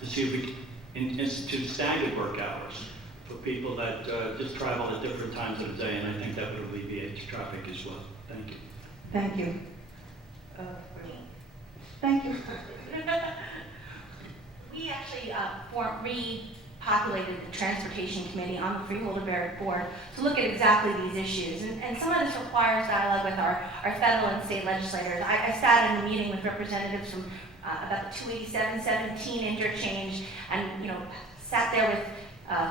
to see if we can institute staggered work hours for people that just travel at different times of the day, and I think that would alleviate traffic as well. Thank you. Thank you. Thank you. We actually repopulated the Transportation Committee on the Freeholder Bergen board to look at exactly these issues. And some of this requires dialogue with our federal and state legislators. I sat in a meeting with representatives from about the 287-17 interchange, and sat there with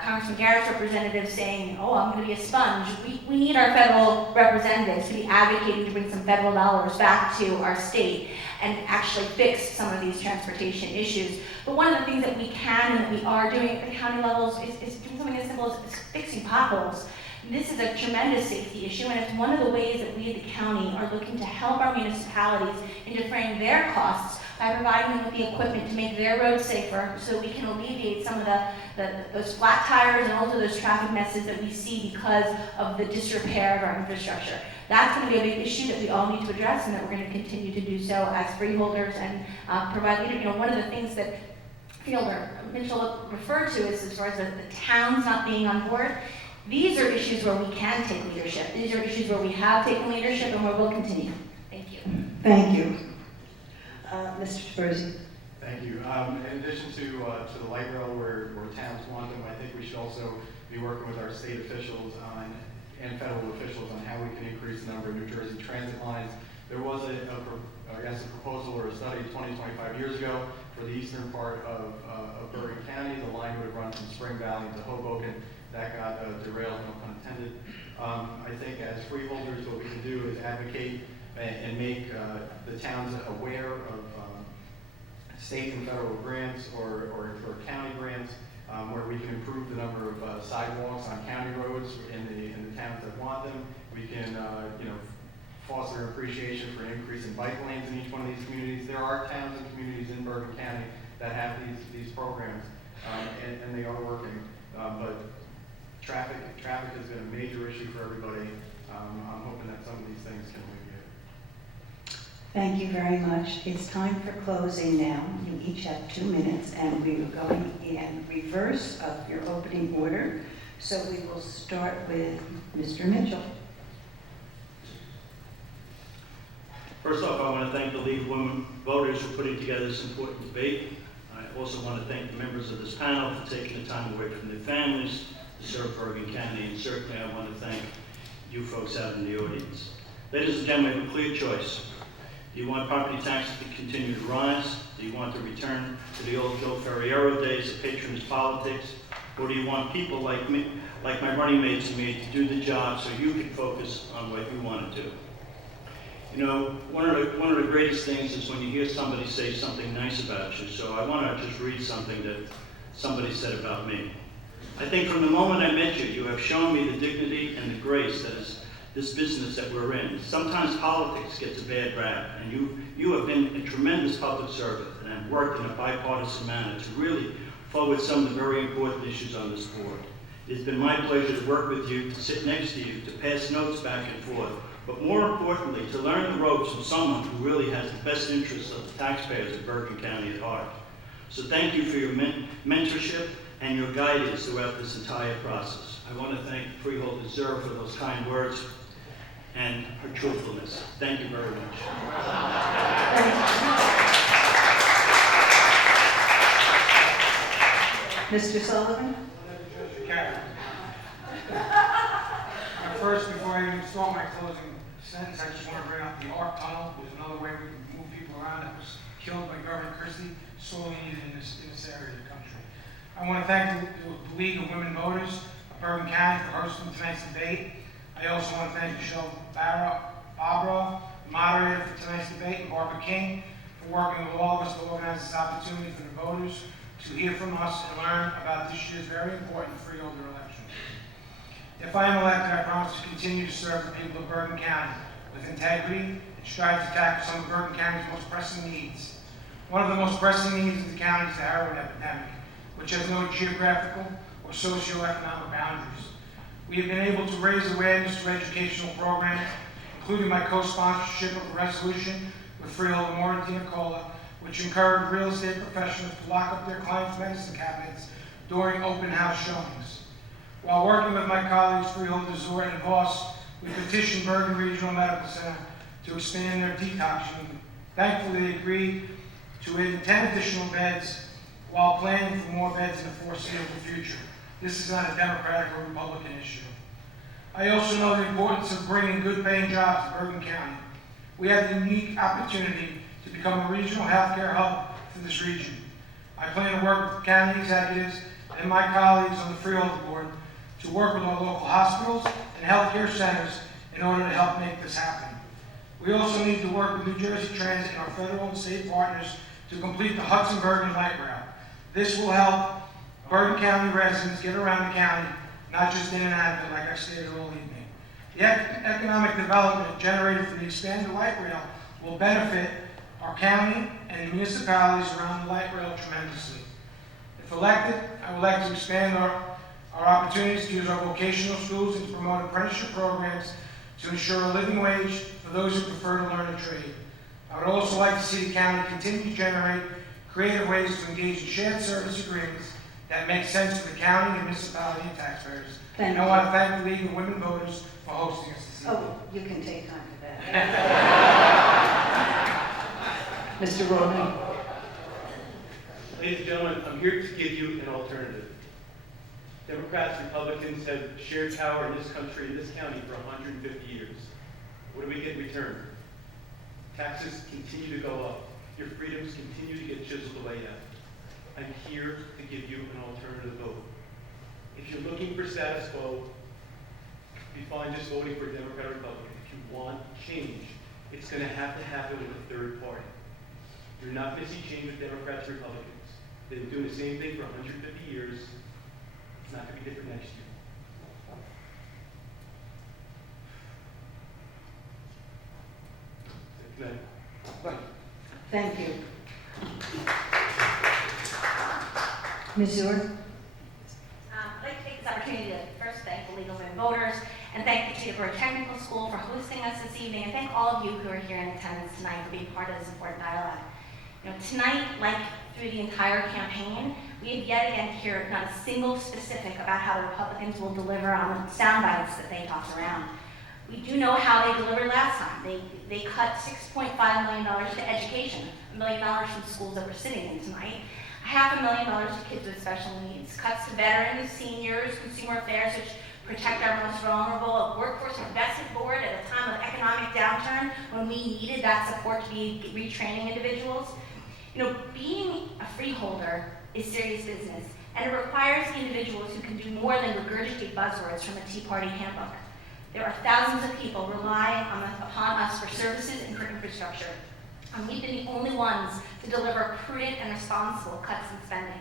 Congressman Garrett's representatives saying, oh, I'm going to be a sponge. We need our federal representatives to be advocating to bring some federal dollars back to our state and actually fix some of these transportation issues. But one of the things that we can and that we are doing at the county levels is doing something as simple as fixing potholes. This is a tremendous safety issue, and it's one of the ways that we at the county are looking to help our municipalities in defraying their costs by providing them with the equipment to make their roads safer, so we can alleviate some of those flat tires and also those traffic messes that we see because of the disrepair of our infrastructure. That's going to be a big issue that we all need to address, and that we're going to continue to do so as freeholders and provide leadership. One of the things that Freeholder Mitchell referred to is as far as the towns not being on board. These are issues where we can take leadership. These are issues where we have taken leadership and where we'll continue. Thank you. Thank you. Mr. Sperzi. Thank you. In addition to the light rail where towns want them, I think we should also be working with our state officials and federal officials on how we can increase the number of New Jersey transit lines. There was a proposal or a study 20-25 years ago for the eastern part of Bergen County. The line would run from Spring Valley to Hoboken. That got derailed, no pun intended. I think as freeholders, what we can do is advocate and make the towns aware of state and federal grants or county grants where we can improve the number of sidewalks on county roads in the towns that want them. We can foster appreciation for an increase in bike lanes in each one of these communities. There are towns and communities in Bergen County that have these programs, and they are working. But traffic has been a major issue for everybody. I'm hoping that some of these things can alleviate it. Thank you very much. It's time for closing now. You each have 2 minutes, and we are going in reverse of your opening order. So we will start with Mr. Mitchell. First off, I want to thank the League of Women Voters for putting together this important debate. I also want to thank the members of this panel for taking the time away from their families to serve Bergen County, and certainly I want to thank you folks out in the audience. Ladies and gentlemen, we have a clear choice. Do you want property taxes to continue to rise? Do you want to return to the old Joe Ferriero days of patronage politics? Or do you want people like me, like my running mates and me, to do the job so you can focus on what you want to do? One of the greatest things is when you hear somebody say something nice about you. So I want to just read something that somebody said about me. I think from the moment I met you, you have shown me the dignity and the grace that is this business that we're in. Sometimes politics gets a bad rap, and you have been a tremendous public servant and have worked in a bipartisan manner to really forward some of the very important issues on this board. It's been my pleasure to work with you, to sit next to you, to pass notes back and forth, but more importantly, to learn the ropes from someone who really has the best interests of the taxpayers of Bergen County at heart. So thank you for your mentorship and your guidance throughout this entire process. I want to thank Freeholder Zura for those kind words and her truthfulness. Thank you very much. Mr. Sullivan? First, before I even start my closing sentence, I just want to bring up the ARC tunnel. There's another way we can move people around that was killed by Governor Christie, sorely needed in this area of the country. I want to thank the League of Women Voters of Bergen County for hosting tonight's debate. I also want to thank Michelle Barbara, the moderator for tonight's debate, and Barbara King for working with all of us to organize this opportunity for the voters to hear from us and learn about this year's very important freeholder election. If I am elected, I promise to continue to serve the people of Bergen County with integrity and strive to tackle some of Bergen County's most pressing needs. One of the most pressing needs of the county is the heroin epidemic, which has no geographical or socioeconomic boundaries. We have been able to raise awareness through educational programs, including my co-sponsorship of a resolution with Freeholder Maureen Nicola, which encouraged real estate professionals to lock up their clients' medicine cabinets during open house showings. While working with my colleagues Freeholder, Zora, and Voss, we petitioned Bergen Regional Medical Center to expand their detox unit. Thankfully, they agreed to add 10 additional beds while planning for more beds in the foreseeable future. This is not a Democratic or Republican issue. I also know the importance of bringing good paying jobs to Bergen County. We have the unique opportunity to become a regional healthcare hub for this region. I plan to work with county executives and my colleagues on the Freeholder Board to work with our local hospitals and healthcare centers in order to help make this happen. We also need to work with New Jersey Transit and our federal and state partners to complete the Hudson-Bergen light route. This will help Bergen County residents get around the county, not just in and out of it like I stated all evening. The economic development generated from the expanded light rail will benefit our county and municipalities around the light rail tremendously. If elected, I would like to expand our opportunities to use our vocational schools and to promote apprenticeship programs to ensure a living wage for those who prefer to learn a trade. I would also like to see the county continue to generate creative ways to engage in shared service agreements that make sense for the county, the municipality, and taxpayers. Thank And I you. want to thank the League of Women Voters for hosting us this evening. Oh, you can take time for that. Mr. Roman. Ladies and gentlemen, I'm here to give you an alternative. Democrats and Republicans have shared power in this country, in this county, for 150 years. What do we get in return? Taxes continue to go up. Your freedoms continue to get chiseled away at. I'm here to give you an alternative vote. If you're looking for status quo, be fine just voting for a Democrat or Republican. If you want change, it's going to have to happen with a third party. You're not going to see change with Democrats or Republicans. They've been doing the same thing for 150 years. It's not going to be different next year. Good night. Thank you. Ms. Zura? I'd like to take this opportunity to first thank the League of Women Voters and thank the Teterboro Technical School for hosting us this evening, and thank all of you who are here in attendance tonight for being part of this important dialogue. You know, tonight, like through the entire campaign, we have yet again to hear not a single specific about how the Republicans will deliver on the sound bites that they toss around. We do know how they delivered last time. They cut $6.5 million to education, $1 million from schools that we're sitting in tonight, $500,000 to kids with special needs, cuts to veterans, seniors, consumer affairs, which protect our most vulnerable, a workforce investment board at a time of economic downturn when we needed that support to be retraining individuals. You know, being a freeholder is serious business, and it requires individuals who can do more than regurgitate buzzwords from a Tea Party handbook. There are thousands of people relying upon us for services and for infrastructure, and we've been the only ones to deliver prudent and responsible cuts in spending.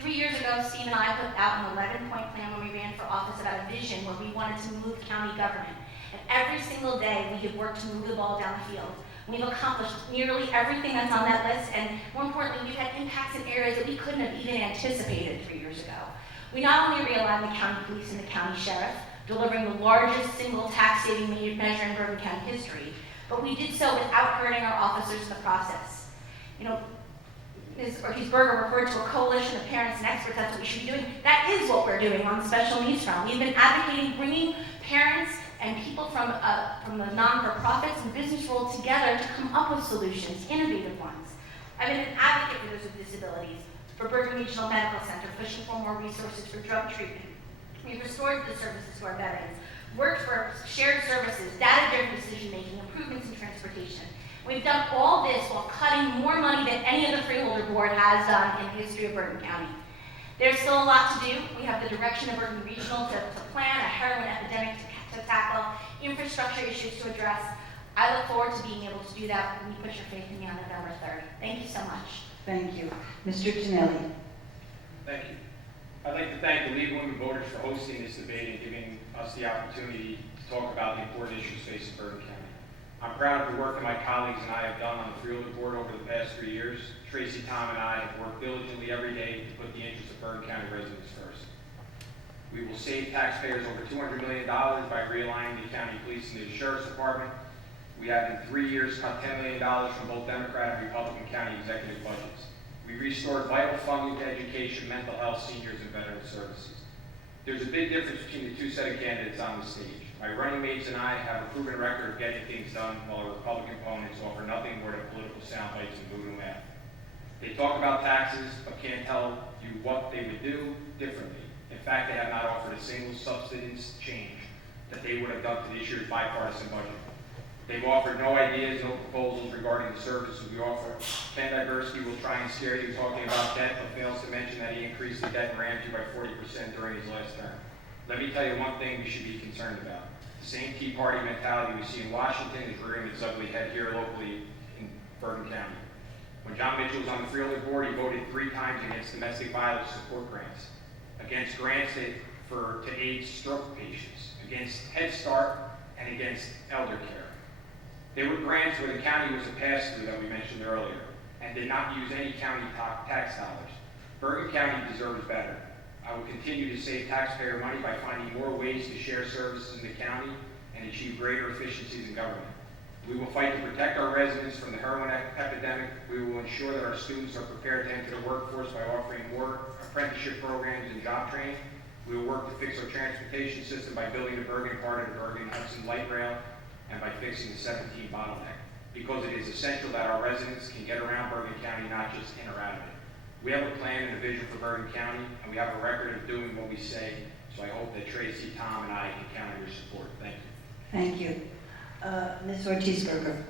3 years ago, Steve and I put out an 11-point plan when we ran for office about a vision where we wanted to move county government. And every single day, we have worked to move the ball down the field. We've accomplished nearly everything that's on that list, and more importantly, we've had impacts in areas that we couldn't have even anticipated 3 years ago. We not only realigned the county police and the county sheriff, delivering the largest single tax-saving measure in Bergen County history, but we did so without hurting our officers in the process. You know, Ms. Ortiz-Berger referred to a coalition of parents and experts. That's what we should be doing. That is what we're doing on the special needs front. We've been advocating bringing parents and people from the non-for-profits and business world together to come up with solutions, innovative ones. I've been an advocate for those with disabilities, for Bergen Regional Medical Center, pushing for more resources for drug treatment. We've restored the services to our veterans, worked for shared services, data-driven decision-making, improvements in transportation. We've done all this while cutting more money than any other Freeholder board has done in the history of Bergen County. There's still a lot to do. We have the direction of Bergen Regional to plan a heroin epidemic to tackle, infrastructure issues to address. I look forward to being able to do that when you put your faith in me on November 3rd. Thank you so much. Thank you. Mr. Tonelli? Thank you. I'd like to thank the League of Women Voters for hosting this debate and giving us the opportunity to talk about the important issues facing Bergen County. I'm proud of the work that my colleagues and I have done on the Freeholder Board over the past 3 years. Tracy, Tom, and I have worked diligently every day to put the interests of Bergen County residents first. We will save taxpayers over $200 million by realigning the county police and the sheriff's department. We have in 3 years cut $10 million from both Democrat and Republican county executive budgets. We restored vital funding to education, mental health, seniors, and veteran services. There's a big difference between the two set of candidates on the stage. My running mates and I have a proven record of getting things done, while our Republican opponents offer nothing more than political sound bites and voodoo math. They talk about taxes, but can't tell you what they would do differently. In fact, they have not offered a single substance change that they would have done to this year's bipartisan budget. They've offered no ideas, no proposals regarding the services we offer. Ken Diversky will try and scare you talking about debt, but fails to mention that he increased the debt in Ramsey by 40% during his last term. Let me tell you one thing we should be concerned about. The same Tea Party mentality we see in Washington is rearing its ugly head here locally in Bergen County. When John Mitchell was on the Freeholder board, he voted 3 times against domestic violence support grants, against grants to aid stroke patients, against Head Start, and against elder care. There were grants where the county was a pass-through that we mentioned earlier, and did not use any county tax dollars. Bergen County deserves better. I will continue to save taxpayer money by finding more ways to share services in the county and achieve greater efficiencies in government. We will fight to protect our residents from the heroin epidemic. We will ensure that our students are prepared to enter the workforce by offering more apprenticeship programs and job training. We will work to fix our transportation system by building the Bergen part of the Bergen Hudson Light Rail and by fixing the 17 bottleneck, because it is essential that our residents can get around Bergen County, not just in or out of it. We have a plan and a vision for Bergen County, and we have a record of doing what we say, so I hope that Tracy, Tom, and I can count on your support. Thank you. Thank you. Ms. Ortiz-Berger.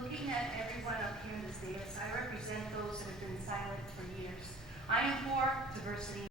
Looking at everyone up here in this dais, I represent those that have been silent for years. I am for diversity